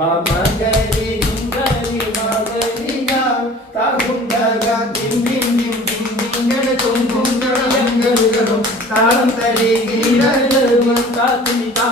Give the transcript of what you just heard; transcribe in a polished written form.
പമഗരി ഗരി മഗരിയ തകുണ്ടക ദിം ദിം ദിം ദിം ദിംഗട തും തും തളംഗളും താളം തരി ഗിരളും താത്തിനി താ